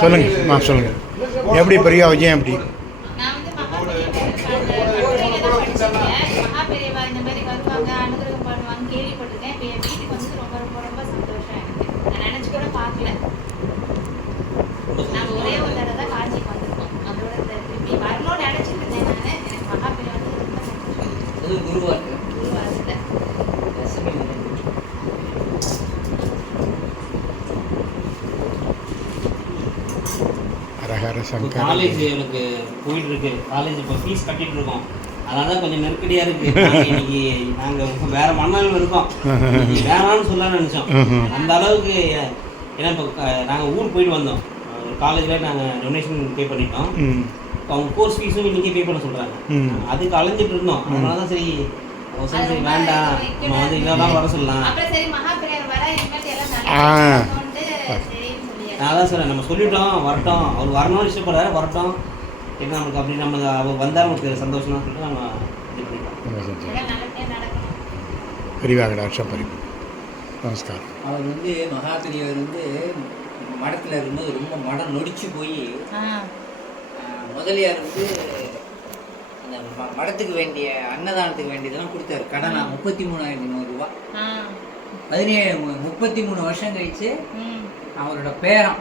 சொல்லுங்கள் சொல்லுங்கள். எப்படி பெரிய விஜயம் எப்படி? நான் வந்து மகாபெரியவா மகாபெரியவா இந்த மாதிரி வருவாங்க, அனுகிரகம் பண்ணுவாங்க கேள்விப்பட்டிருக்கேன். இப்போ என் வீட்டுக்கு வந்து ரொம்ப ரொம்ப ரொம்ப சந்தோஷம் எனக்கு. நான் நினச்சி கூட பார்க்கல. நான் ஒரே ஒரு தடவை தான் காட்சிக்கு வந்திருக்கோம். அதோட திருப்பி வரணும்னு நினச்சிட்டு இருந்தேன். நான் எனக்கு மகாபெரியவா வந்து ரொம்ப சந்தோஷம். குருவாரத்தில் காலேஜ் எனக்கு போயிட்டு இருக்கு. காலேஜ் இப்போ ஃபீஸ் கட்டிட்டு இருக்கோம். அதனால தான் கொஞ்சம் நெருக்கடியாக இருக்குது. இன்னைக்கு நாங்கள் வேறு மண்ணாலும் இருக்கோம். வேணான்னு சொல்ல நினச்சோம். அந்த அளவுக்கு ஏன்னா இப்போ நாங்கள் ஊருக்கு போயிட்டு வந்தோம். காலேஜில் நாங்கள் டொனேஷன் பே பண்ணிட்டோம். இப்போ அவங்க கோர்ஸ் ஃபீஸும் இன்றைக்கி பே பண்ண சொல்கிறாங்க. அதுக்கு அலைஞ்சிட்டு இருந்தோம். அதனால தான் சரி சரி வேண்டாம், நம்ம வந்து இதெல்லாம் வர சொல்லலாம். நான் தான் சொல்கிறேன், நம்ம சொல்லிட்டோம் வரட்டும், அவர் வரணும்னு இஷ்டப்படுறாரு வரட்டும். ஏன்னா நமக்கு அப்படி நம்ம அவர் வந்தால் நமக்கு சந்தோஷம்னு சொல்லிட்டு நம்ம இது பண்ணிட்டோம். பெரியவாக நமஸ்காரம். அவர் வந்து மகாபெரியவர் வந்து மடத்தில் இருக்கும்போது ரொம்ப மடம் நொடிச்சு போய் முதலியார் வந்து அந்த மடத்துக்கு வேண்டிய அன்னதானத்துக்கு வேண்டியதெல்லாம் கொடுத்தாரு. கடனா 33,100 ரூபா. 33 வருஷம் கழிச்சு அவரோட பேரன்